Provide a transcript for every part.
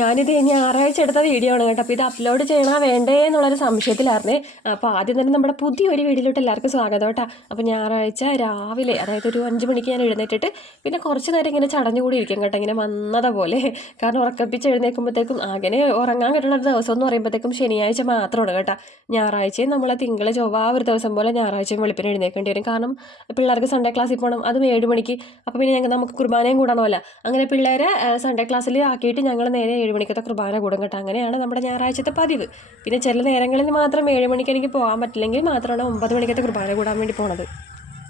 ഞാനിത് ഞായറാഴ്ച എടുത്ത വീഡിയോ ആണ് കേട്ടോ. അപ്പോൾ ഇത് അപ്ലോഡ് ചെയ്യണോ വേണ്ടേ എന്നുള്ളൊരു സംശയത്തിലായിരുന്നു. അപ്പോൾ ആദ്യം തന്നെ നമ്മുടെ പുതിയൊരു വീഡിയോയിലോട്ട് എല്ലാവർക്കും സ്വാഗതം കേട്ടോ. അപ്പോൾ ഞായറാഴ്ച രാവിലെ അതായത് ഒരു അഞ്ച് മണിക്ക് ഞാൻ എഴുന്നേറ്റിട്ട് പിന്നെ കുറച്ച് നേരം ഇങ്ങനെ ചടഞ്ഞുകൂടി ഇരിക്കും കേട്ടോ ഇങ്ങനെ വന്നത പോലെ. കാരണം ഉറക്കപ്പിച്ച് എഴുന്നേൽക്കുമ്പോഴത്തേക്കും അങ്ങനെ ഉറങ്ങാൻ കിട്ടുന്ന ഒരു ദിവസം എന്ന് പറയുമ്പോഴത്തേക്കും ശനിയാഴ്ച മാത്രമാണ് കേട്ടോ. ഞായറാഴ്ചയും നമ്മൾ തിങ്കൾ ചൊവ്വ ഒരു ദിവസം പോലെ ഞായറാഴ്ചയും വെളുപ്പിന് എഴുന്നേൽക്കേണ്ടി വരും. കാരണം പിള്ളേർക്ക് സൺഡേ ക്ലാസ്സിൽ പോകണം അതും ഏഴ് മണിക്ക്. അപ്പോൾ പിന്നെ ഞങ്ങൾക്ക് നമുക്ക് കുർബാനയും കൂടണമല്ല അങ്ങനെ പിള്ളേരെ സൺഡേ ക്ലാസ്സിൽ ആക്കിയിട്ട് ഞങ്ങൾ നേരെ മണിക്കത്തെ കുർബാന കൂടും കേട്ടോ. അങ്ങനെയാണ് നമ്മുടെ ഞായറാഴ്ചത്തെ പതിവ്. പിന്നെ ചില നേരങ്ങളിൽ മാത്രം ഏഴ് മണിക്ക് എനിക്ക് പോകാൻ പറ്റില്ലെങ്കിൽ മാത്രമാണ് ഒമ്പത് മണിക്കത്തെ കുർബാന കൂടാൻ വേണ്ടി പോണത്.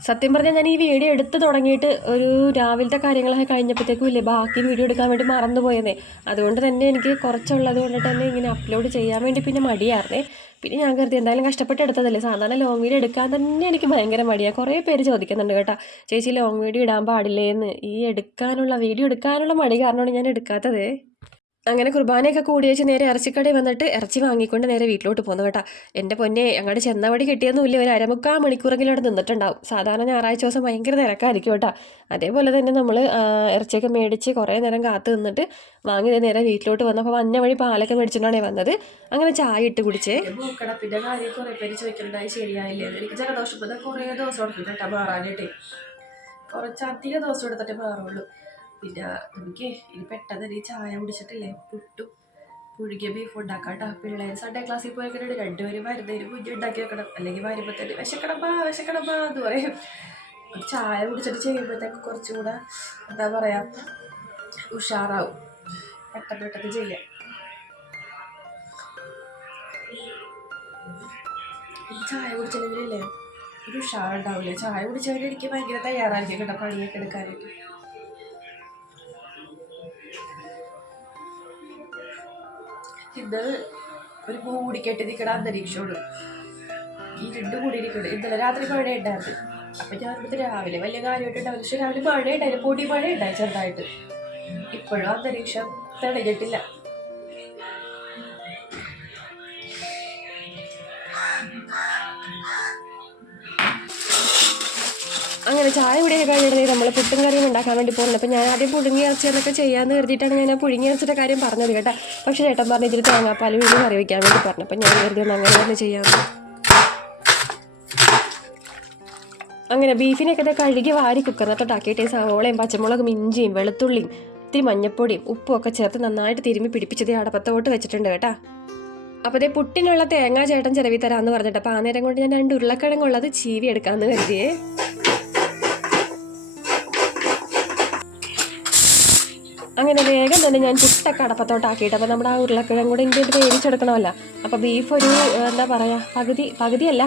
സത്യം പറഞ്ഞാൽ ഞാൻ ഈ വീഡിയോ എടുത്ത് തുടങ്ങിയിട്ട് ഒരു രാവിലത്തെ കാര്യങ്ങളൊക്കെ കഴിഞ്ഞപ്പോഴത്തേക്കും ഇല്ലേ ബാക്കി വീഡിയോ എടുക്കാൻ വേണ്ടി മറന്നുപോയെന്നേ അതുകൊണ്ട് തന്നെ എനിക്ക് കുറച്ചുള്ളത് കൊണ്ട് തന്നെ ഇങ്ങനെ അപ്ലോഡ് ചെയ്യാൻ വേണ്ടി പിന്നെ മടിയായിരുന്നേ. പിന്നെ ഞാൻ കരുതി എന്തായാലും കഷ്ടപ്പെട്ട് എടുത്തതല്ലേ? സാധാരണ ലോങ് വീഡിയോ എടുക്കാൻ തന്നെ എനിക്ക് ഭയങ്കര മടിയാണ് കുറേ പേര് ചോദിക്കുന്നുണ്ട് കേട്ടോ ചേച്ചി ലോങ് വീഡിയോ ഇടാൻ പാടില്ലേ എന്ന് ഈ എടുക്കാനുള്ള വീഡിയോ എടുക്കാനുള്ള മടി കാരണമാണ് ഞാൻ എടുക്കാത്തത്. അങ്ങനെ കുർബാനയൊക്കെ കൂടി വെച്ച് നേരെ ഇറച്ചിക്കടയിൽ വന്നിട്ട് ഇറച്ചി വാങ്ങിക്കൊണ്ട് നേരെ വീട്ടിലോട്ട് പോന്നു കേട്ടോ. എന്റെ പൊന്നെ അങ്ങോട്ട് ചെന്നവടി കിട്ടിയൊന്നുമില്ല. ഒരു അരമുക്കാൽ മണിക്കൂറെങ്കിലും അവിടെ നിന്നിട്ടുണ്ടാവും. സാധാരണ ഞായറാഴ്ച ദിവസം ഭയങ്കര തിരക്കായിരിക്കും കേട്ടോ. അതേപോലെ തന്നെ നമ്മൾ ഇറച്ചിയൊക്കെ മേടിച്ച് കുറേ നേരം കാത്ത് നിന്നിട്ട് വാങ്ങി നേരെ വീട്ടിലോട്ട് വന്നപ്പോൾ വന്ന വഴി പാലൊക്കെ മേടിച്ചിട്ടാണ് വന്നത്. അങ്ങനെ ചായ ഇട്ട് കുടിച്ചേ. മൂക്കടപ്പിന്റെ കാര്യം കുറെ ദിവസം മാറാനായിട്ടേ. കുറച്ചധികം ദിവസം എടുത്തിട്ട് മാറുള്ളൂ. പിന്നെ നമുക്ക് ഇനി പെട്ടെന്ന് ഈ ചായ കുടിച്ചിട്ടില്ലേ? പുട്ടും പുഴുകിയ ബീഫ് ഉണ്ടാക്കാം കേട്ടോ പിള്ളേർ സൺഡേ ക്ലാസ്സിൽ പോയി രണ്ടുപേരും വരുന്നതിന് മുന്നേ ഉണ്ടാക്കി വെക്കണം. അല്ലെങ്കിൽ വരുമ്പോൾ തന്നെ വിശക്കണമ്പാ വിശക്കണമ്പാ എന്ന് പറയും. ചായ കുടിച്ചിട്ട് ചെയ്യുമ്പോഴത്തേക്ക് കുറച്ചും കൂടെ എന്താ പറയാ ഉഷാറാവും. പെട്ടെന്ന് പെട്ടെന്ന് ചെയ്യാം ചായ കുടിച്ചില്ലെങ്കിലല്ലേ? ഒരു ഉഷാറുണ്ടാവില്ല ചായ കുടിച്ചവരെ എനിക്ക് ഭയങ്കര തയ്യാറായിരിക്കും കേട്ടോ പണിയൊക്കെ എടുക്കാനായിട്ട്. ഇന്ന് ഒരു മൂടിക്കെട്ടി നിൽക്കണ അന്തരീക്ഷമാണ് ഇരുണ്ട് കൂടിയിരിക്കണം ഇന്നലെ രാത്രി മഴ ഉണ്ടായിരുന്നു അപ്പൊ ഞാൻ ഇവിടുത്തെ രാവിലെ വലിയ കാര്യമായിട്ടുണ്ടാവില്ല പക്ഷെ രാവിലെ മഴ ഉണ്ടായാലും പൊടി മഴ ഉണ്ടായി ചെറുതായിട്ട്. ഇപ്പോഴും അന്തരീക്ഷം തെളിഞ്ഞിട്ടില്ല. അങ്ങനെ ചായ കുടിയൊക്കെ കഴിഞ്ഞിട്ടുണ്ടെങ്കിൽ നമ്മൾ പുട്ടും കറിയും ഉണ്ടാക്കാൻ വേണ്ടി പോകുന്നത് അപ്പോൾ ഞാൻ ആദ്യം പുഴുങ്ങി ഇറച്ചി എന്നൊക്കെ ചെയ്യാമെന്ന് കരുതിയിട്ടാണ് ഞാൻ പുഴുങ്ങി ഇറച്ചിയുടെ കാര്യം പറഞ്ഞത് കേട്ടോ. പക്ഷേ ചേട്ടൻ പറഞ്ഞ് ഇതിൽ തേങ്ങാപ്പാൽ വീട് കറി വയ്ക്കാൻ വേണ്ടി പറഞ്ഞു. അപ്പോൾ ഞാൻ കരുതി ഒന്ന് അങ്ങനെ തന്നെ ചെയ്യാമെന്ന് അങ്ങനെ ബീഫിനൊക്കെ ദേ കഴുകി വാരി കുക്കറിനകത്തോട്ടാക്കിയിട്ട് സവോളയും പച്ചമുളകും ഇഞ്ചിയും വെളുത്തുള്ളിയും ഇത്തിരി മഞ്ഞപ്പൊടിയും ഉപ്പും ഒക്കെ ചേർത്ത് നന്നായിട്ട് തിരുമ്മി പിടിപ്പിച്ചത് അടപ്പത്തോട്ട് വെച്ചിട്ടുണ്ട് കേട്ടോ. അപ്പോൾ ദേ പുട്ടിനുള്ള തേങ്ങ ചേട്ടൻ ചിലവി തരാമെന്ന് പറഞ്ഞിട്ട്. അപ്പോൾ ആ നേരം കൊണ്ട് ഞാൻ രണ്ട് ഉരുളക്കിഴങ്ങുള്ളത് ചീവി എടുക്കാമെന്ന് കരുതിയേ. അങ്ങനെ വേഗം തന്നെ ഞാൻ പുട്ടൊക്കെ അടപ്പത്തോട്ടാക്കിയിട്ട് അപ്പോൾ നമ്മുടെ ആ ഉരുളക്കിഴങ്ങ് കൂടെ ഇന്ത്യയിൽ വേവിച്ചെടുക്കണമല്ലോ. അപ്പോൾ ബീഫ് ഒരു എന്താ പറയുക പകുതി പകുതിയല്ല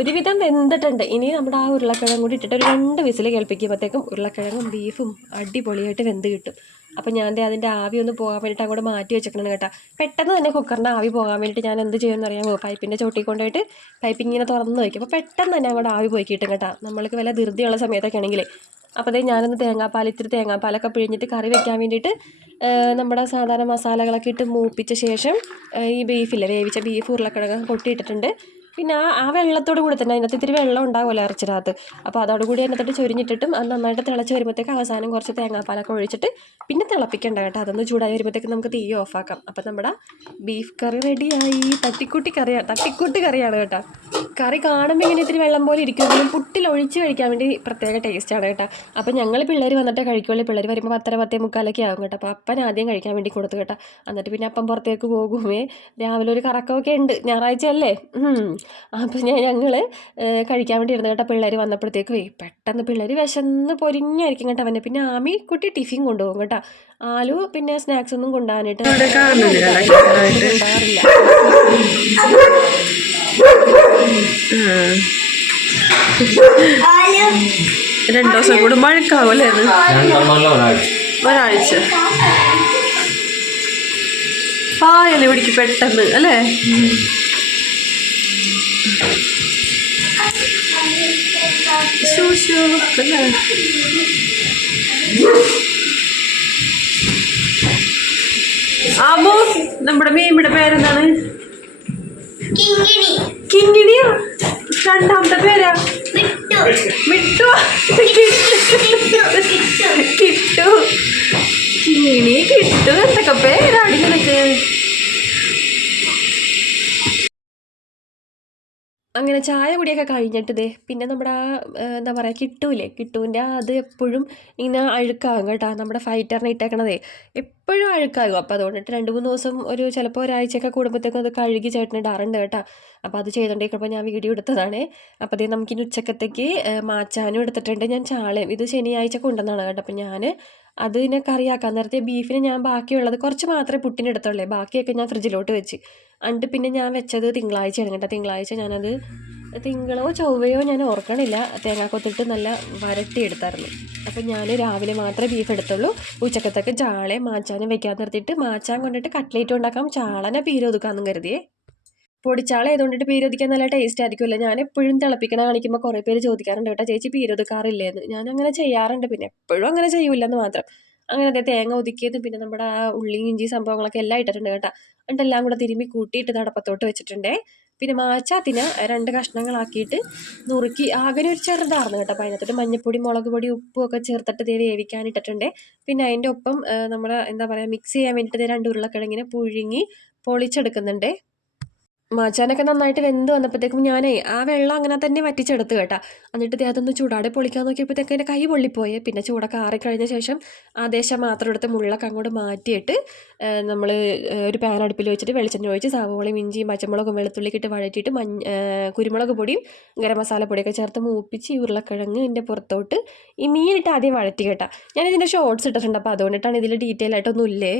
ഒരുവിധം വെന്തിട്ടുണ്ട്. ഇനി നമ്മുടെ ആ ഉരുളക്കിഴങ്ങ് കൂടി ഇട്ടിട്ട് ഒരു രണ്ട് വിസിൽ കേൾപ്പിക്കുമ്പോഴത്തേക്കും ഉരുളക്കിഴങ്ങും ബീഫും അടിപൊളിയായിട്ട് വെന്ത് കിട്ടും. അപ്പോൾ ഞാൻ അതിന്റെ ആവി ഒന്ന് പോകാൻ വേണ്ടിയിട്ട് അങ്ങോട്ട് മാറ്റി വെച്ചേക്കണം കേട്ടോ. പെട്ടെന്ന് തന്നെ കുക്കറിന്റെ ആവി പോകാൻ വേണ്ടിയിട്ട് ഞാൻ എന്ത് ചെയ്യുമെന്ന് അറിയാമോ? പൈപ്പിന്റെ ചോട്ടിൽ കൊണ്ടുപോയിട്ട് പൈപ്പ് ഇങ്ങനെ തുറന്ന് വയ്ക്കും അപ്പോൾ പെട്ടെന്ന് തന്നെ അങ്ങോട്ട് ആവി പോയി കിട്ടും കേട്ടോ. നമ്മൾക്ക് വല്ല ധൃതിയുള്ള സമയത്തൊക്കെ ആണെങ്കിൽ അപ്പോൾ ദേ ഞാനൊന്ന് തേങ്ങാപ്പാൽ ഇത്തിരി തേങ്ങാപ്പാലൊക്കെ പിഴിഞ്ഞിട്ട് കറി വെക്കാൻ വേണ്ടിയിട്ട് നമ്മുടെ സാധാരണ മസാലകളൊക്കെ ഇട്ട് മൂപ്പിച്ച ശേഷം ഈ ബീഫില്ലേ വേവിച്ച ബീഫ് ഉരുളക്കിഴങ്ങ് കൊട്ടിയിട്ടിട്ടുണ്ട്. പിന്നെ ആ ആ വെള്ളത്തോട് കൂടി തന്നെ അതിനകത്ത് ഇത്തിരി വെള്ളം ഉണ്ടാവുമല്ലോ ഇറച്ചിനകത്ത്. അപ്പോൾ അതോട് കൂടി അതിനകത്തോട്ട് ചൊരിഞ്ഞിട്ടിട്ടും അത് നന്നായിട്ട് തിളച്ച് വരുമ്പോഴത്തേക്ക് അവസാനം കുറച്ച് തേങ്ങാപ്പാലൊക്കെ ഒഴിച്ചിട്ട് പിന്നെ തിളപ്പിക്കേണ്ട കേട്ടോ. അതൊന്ന് ചൂടായി വരുമ്പോഴത്തേക്ക് നമുക്ക് തീ ഓഫാക്കാം. അപ്പോൾ നമ്മുടെ ബീഫ് കറി റെഡിയായി. തട്ടിക്കൂട്ടി കറിയാണ് തട്ടിക്കൂട്ടി കറിയാണ് കേട്ടോ. കറി കാണുമ്പോൾ ഇങ്ങനെ ഇത്തിരി വെള്ളം പോലെ ഇരിക്കുമെങ്കിലും പുട്ടിൽ ഒഴിച്ച് കഴിക്കാൻ വേണ്ടി പ്രത്യേക ടേസ്റ്റാണ് കേട്ടോ. അപ്പോൾ ഞങ്ങൾ പിള്ളേർ വന്നിട്ട് കഴിക്കുള്ളൂ. പിള്ളേർ വരുമ്പോൾ പത്തര പത്തേ മുക്കാലൊക്കെ ആകും കേട്ടോ. അപ്പോൾ അപ്പൻ ആദ്യം കഴിക്കാൻ വേണ്ടി കൊടുത്തു കേട്ടോ. എന്നിട്ട് പിന്നെ അപ്പം പുറത്തേക്ക് പോകുമേ. രാവിലെ ഒരു കറക്കമൊക്കെ ഉണ്ട്. ഞായറാഴ്ച അല്ലേ അപ്പോൾ ഞാൻ ഞങ്ങൾ കഴിക്കാൻ വേണ്ടി ഇരുന്ന് കേട്ടോ പിള്ളേർ വന്നപ്പോഴത്തേക്ക് പെട്ടെന്ന് പിള്ളേർ വിശന്ന് പൊരിഞ്ഞായിരിക്കും കേട്ടോ അവനെ. പിന്നെ ആമി കുട്ടി ടിഫിൻ കൊണ്ടുപോകും കേട്ടോ. ആലു പിന്നെ സ്നാക്സ് ഒന്നും കൊണ്ടുപോകാനായിട്ട് ഉണ്ടാകാറില്ല രണ്ടു ദിവസം കൂടെ മഴക്കാവല്ലേ ഒരാഴ്ച. പായൽ പിടിക്ക് പെട്ടെന്ന് അല്ലേ? ശൂ, അല്ലേ? ആമോ നമ്മുടെ മീമിയുടെ പേരെന്താണ്? കിങ്ങിണി കിങ്ങിണിയോ രണ്ടാമത്തെ പേരാ? മിട്ടു. കിട്ടു. കിങ്ങിണി കിട്ടു എന്തൊക്കെ പേരാണ് ഇങ്ങനെ അങ്ങനെ ചായ കുടിയൊക്കെ കഴിഞ്ഞിട്ട് ദേ പിന്നെ നമ്മുടെ ആ എന്താ പറയുക കിട്ടൂലേ കിട്ടൂന്റെ അത് എപ്പോഴും ഇങ്ങനെ അഴുക്കാകും കേട്ടോ. നമ്മുടെ ഫൈറ്ററിനെ ഇട്ടേക്കണതേ എപ്പോഴും അഴുക്കാകും. അപ്പോൾ അതുകൊണ്ടിട്ട് രണ്ട് മൂന്ന് ദിവസം ഒരു ചിലപ്പോൾ ഒരാഴ്ചയൊക്കെ കൂടുമ്പോഴത്തേക്കും അത് കഴുകി ചേട്ടനിടാറുണ്ട് കേട്ടോ. അപ്പോൾ അത് ചെയ്തുകൊണ്ടിരിക്കുമ്പോൾ ഞാൻ വീഡിയോ എടുത്തതാണ്. അപ്പോൾ അതേ നമുക്കിനി ഉച്ചക്കത്തേക്ക് മാച്ചാനും എടുത്തിട്ടുണ്ട്. ഞാൻ ചാളയും. ഇത് ശനിയാഴ്ച കൊണ്ടുവന്നാണ് കേട്ടോ. അപ്പോൾ ഞാൻ അതിനെ കറിയാക്കാൻ നേരത്തെ ബീഫിന് ഞാൻ ബാക്കിയുള്ളത് കുറച്ച് മാത്രമേ പുട്ടിന് എടുത്തുള്ളൂ ബാക്കിയൊക്കെ ഞാൻ ഫ്രിഡ്ജിലോട്ട് വെച്ച്. എന്നിട്ട് പിന്നെ ഞാൻ വെച്ചത് തിങ്കളാഴ്ചയാണ് കേട്ടോ. തിങ്കളാഴ്ച ഞാനത് തിങ്കളോ ചൊവ്വയോ ഞാൻ ഓർക്കണില്ല. തേങ്ങാക്കൊത്തിട്ട് നല്ല വരട്ടി എടുത്തായിരുന്നു അപ്പം ഞാൻ രാവിലെ മാത്രമേ ബീഫ് എടുത്തുള്ളൂ. ഉച്ചക്കത്തൊക്കെ ചാളയും മാച്ചാനും വെക്കാൻ നിർത്തിയിട്ട് മാച്ചാൻ കൊണ്ടിട്ട് കട്ട്ലേറ്റ് ഉണ്ടാക്കാം. ചാളനെ പീരൊതുക്കാമെന്നും കരുതിയേ. പൊടിച്ചാള ഏതുകൊണ്ടിട്ട് പീരൊതിക്കാൻ നല്ല ടേസ്റ്റ് ആയിരിക്കുമല്ലോ. ഞാൻ എപ്പോഴും തിളപ്പിക്കണ കാണിക്കുമ്പോൾ കുറേ പേര് ചോദിക്കാറുണ്ട് കേട്ടോ ചേച്ചി പീരൊതുക്കാറില്ലേന്ന് ഞാൻ അങ്ങനെ ചെയ്യാറുണ്ട് പിന്നെ എപ്പോഴും അങ്ങനെ ചെയ്യൂലെന്ന് മാത്രം. അങ്ങനെ അതെ തേങ്ങ ഒതുക്കിയതും പിന്നെ നമ്മുടെ ആ ഉള്ളി ഇഞ്ചി സംഭവങ്ങളൊക്കെ എല്ലാം ഇട്ടിട്ടുണ്ട് കേട്ടോ. എന്നിട്ട് എല്ലാം കൂടെ തിരുമ്മി കൂട്ടിയിട്ട് തടപ്പത്തോട്ട് വെച്ചിട്ടുണ്ടേ. പിന്നെ മാച്ചാത്തിന് രണ്ട് കഷ്ണങ്ങളാക്കിയിട്ട് നുറുക്കി ആകെ ഒരു ചെറുതായിരുന്നു കേട്ടോ. അപ്പോൾ അതിനകത്തോട്ട് മഞ്ഞപ്പൊടി മുളക് പൊടി ഉപ്പും ഒക്കെ ചേർത്തിട്ട് ദേ വേവിക്കാൻ ഇട്ടിട്ടുണ്ട്. പിന്നെ അതിന്റെ ഒപ്പം നമ്മൾ എന്താ പറയുക മിക്സ് ചെയ്യാൻ വേണ്ടിയിട്ട് രണ്ട് ഉരുളക്കിഴങ്ങിനെ പുഴുങ്ങി പൊളിച്ചെടുക്കുന്നുണ്ട്. മാച്ചാനൊക്കെ നന്നായിട്ട് വെന്ത് വന്നപ്പോഴത്തേക്കും ഞാനേ ആ വെള്ളം അങ്ങനെ തന്നെ വറ്റിച്ചെടുത്ത് കേട്ടാ. എന്നിട്ട് അതൊന്ന് ചൂടാടെ പൊളിക്കാൻ നോക്കിയപ്പോഴത്തേക്കും എന്റെ കൈ പൊള്ളിപ്പോയി. പിന്നെ ചൂടൊക്കെ ആറിക്കഴിഞ്ഞ ശേഷം ആ ദേശം മാത്രം എടുത്ത് മുള്ളൊക്കെ അങ്ങോട്ട് മാറ്റിയിട്ട് നമ്മൾ ഒരു പാൻ അടുപ്പിൽ വെച്ചിട്ട് വെളിച്ചെണ്ണ ഒഴിച്ച് സവോളയും ഇഞ്ചിയും പച്ചമുളകും വെളുത്തുള്ളിക്ക് ഇട്ട് വഴറ്റിയിട്ട് മഞ്ഞ കുരുമുളക് പൊടിയും ഗരം മസാല പൊടിയൊക്കെ ചേർത്ത് മൂപ്പിച്ച് ഈ ഉരുളക്കിഴങ്ങ് ഇതിന്റെ പുറത്തോട്ട് ഈ മീനിട്ട് ആദ്യം വഴറ്റി കേട്ടാ. ഞാൻ ഇതിന്റെ ഷോർട്സ് ഇട്ടിട്ടുണ്ട്. അപ്പോൾ അതുകൊണ്ടിട്ടാണ് ഇതിൽ ഡീറ്റെയിൽ ആയിട്ടൊന്നും ഇല്ലേ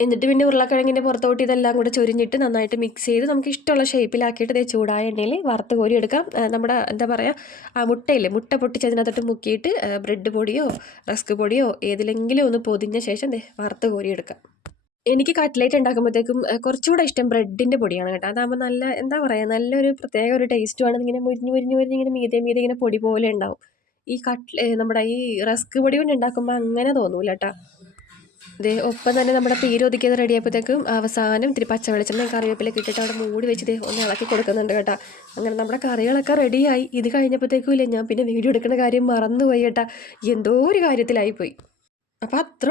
എന്നിട്ട് പിന്നെ ഉരുളക്കിഴങ്ങിന്റെ പുറത്തോട്ട് ഇതെല്ലാം കൂടെ ചൊരിഞ്ഞിട്ട് നന്നായിട്ട് മിക്സ് ചെയ്ത് നമുക്ക് ഇഷ്ടമുള്ള ഷേപ്പിലാക്കിയിട്ട് ഇതേ ചൂടായ എണ്ണയിൽ വറുത്ത് കോരി എടുക്കാം. നമ്മുടെ എന്താ പറയുക ആ മുട്ടയില്ലേ മുട്ട പൊട്ടിച്ച് അതിനകത്തോട്ട് മുക്കിയിട്ട് ബ്രെഡ് പൊടിയോ റസ്ക് പൊടിയോ ഏതിലെങ്കിലും ഒന്ന് പൊതിഞ്ഞ ശേഷം വറുത്ത് കോരി എടുക്കാം. എനിക്ക് കട്ട്ലേറ്റ് ഉണ്ടാക്കുമ്പോഴത്തേക്കും കുറച്ചുകൂടെ ഇഷ്ടം ബ്രെഡിന്റെ പൊടിയാണ് കേട്ടോ. അതാകുമ്പോൾ നല്ല എന്താ പറയുക നല്ലൊരു പ്രത്യേക ഒരു ടേസ്റ്റുമാണ് ഇങ്ങനെ മുരിഞ്ഞ് മുരിഞ്ഞ് മുരിഞ്ഞ് ഇങ്ങനെ മീതെ മീതെ ഇങ്ങനെ പൊടി പോലെ ഉണ്ടാവും. ഈ കട്ട്ലേ നമ്മുടെ ഈ റസ്ക് പൊടി കൊണ്ട് ഉണ്ടാക്കുമ്പോൾ അങ്ങനെ തോന്നൂല കേട്ടോ. ദേ ഒപ്പം തന്നെ നമ്മുടെ പീര് ഒതുക്കിയത് റെഡി ആയപ്പോഴത്തേക്കും അവസാനം ഇത്തിരി പച്ച വെളിച്ചെണ്ണ കറിവേപ്പിലൊക്കെ ഇട്ടിട്ട് അവിടെ മൂടി വെച്ച് ദേ ഒന്ന് ഇളക്കി കൊടുക്കുന്നുണ്ട് കേട്ടോ. അങ്ങനെ നമ്മുടെ കറികളൊക്കെ റെഡിയായി ഇത് കഴിഞ്ഞപ്പോഴത്തേക്കും ഇല്ലേ ഞാൻ പിന്നെ വീഡിയോ എടുക്കുന്ന കാര്യം മറന്നുപോയി കേട്ടോ. എന്തോ ഒരു കാര്യത്തിലായിപ്പോയി. അപ്പോൾ അത്ര